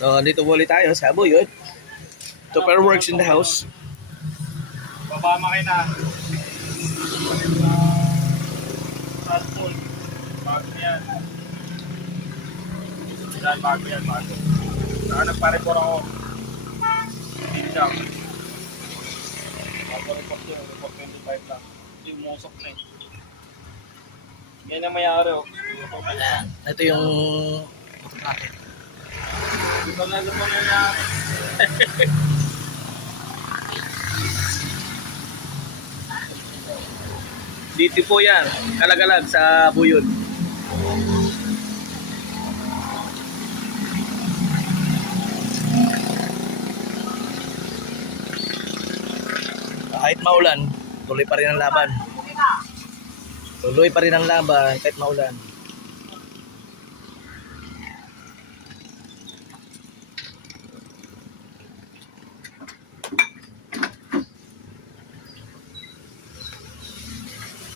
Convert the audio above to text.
So, dito ulit tayo sa Buyod. Super works in the house. Baba makina. Transport. Bago yan. Yan, bago yan, bago. Saka nagpa-report ako. Hindi siya. Nagpa-report yun, report 25 lang. Yung musok na eh. Yan ang mayari oh. Ayan. Ito yung motor natin. Ito na naman nangyari. Dito po yan. Kalagalag sa Buyod. Kahit maulan, tuloy pa rin ang laban. Tuloy pa rin ang laban kahit maulan.